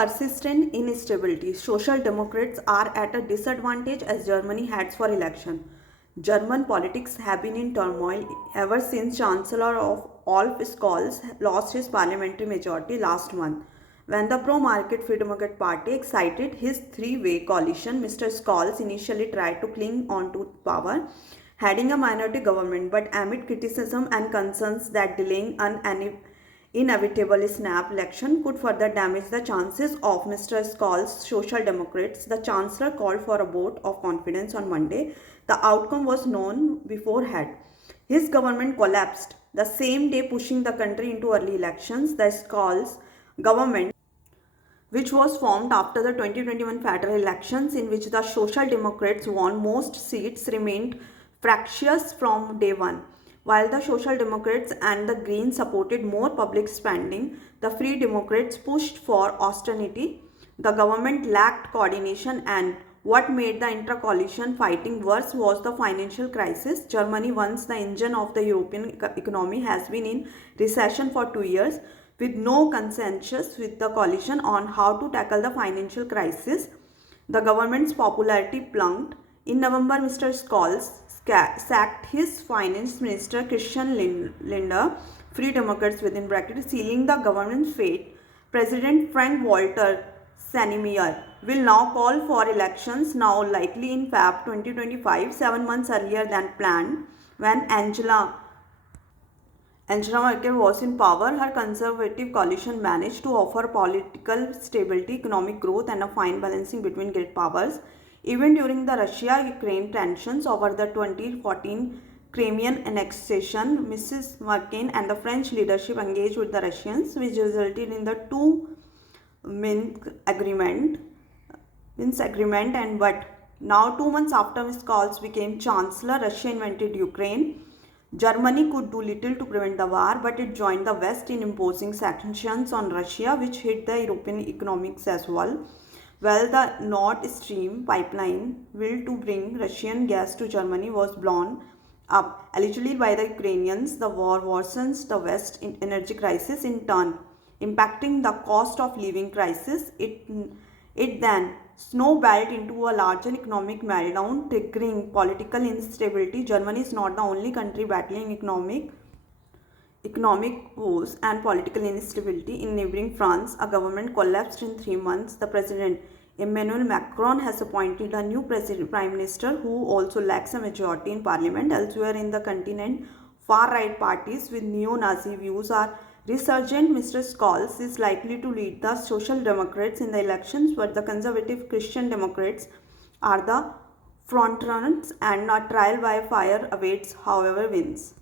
Persistent instability. Social Democrats are at a disadvantage as Germany heads for election. German politics have been in turmoil ever since Chancellor of Olaf Scholz lost his parliamentary majority last month. When the pro-market Free Democrat Party excited his three-way coalition, Mr. Scholz initially tried to cling on to power, heading a minority government, but amid criticism and concerns that delaying an inevitable snap election could further damage the chances of Mr. Scholz's Social Democrats. The Chancellor called for a vote of confidence on Monday. The outcome was known beforehand. His government collapsed the same day, pushing the country into early elections. The Scholz government, which was formed after the 2021 federal elections in which the Social Democrats won most seats, remained fractious from day one. While the Social Democrats and the Greens supported more public spending, the Free Democrats pushed for austerity. The government lacked coordination, and what made the intra-coalition fighting worse was the financial crisis. Germany, once the engine of the European economy, has been in recession for 2 years, with no consensus with the coalition on how to tackle the financial crisis. The government's popularity plunged. In November, Mr. Scholz sacked his finance minister Christian Lindner, Free Democrats within brackets, sealing the government's fate. President Frank-Walter Steinmeier will now call for elections, now likely in Feb 2025, 7 months earlier than planned. When Angela Merkel was in power, her conservative coalition managed to offer political stability, economic growth, and a fine balancing between great powers. Even during the Russia-Ukraine tensions over the 2014 Crimean annexation, Mrs. Merkel and the French leadership engaged with the Russians, which resulted in the Minsk agreement. And but now, 2 months after Ms. Scholz became Chancellor, Russia invaded Ukraine. Germany could do little to prevent the war, but it joined the West in imposing sanctions on Russia, which hit the European economics as well. Well, the Nord Stream pipeline, built to bring Russian gas to Germany, was blown up, allegedly by the Ukrainians. The war worsens the West energy crisis in turn, impacting the cost of living crisis. It then snowballed into a larger economic meltdown, triggering political instability. Germany is not the only country battling economic woes and political instability. In neighboring France, a government collapsed in 3 months. The president Emmanuel Macron has appointed a new prime minister who also lacks a majority in parliament. Elsewhere in the continent, far-right parties with neo-Nazi views are resurgent. Mr. Scholz is likely to lead the Social Democrats in the elections, but the conservative Christian Democrats are the frontrunners, and a trial by fire awaits, however wins.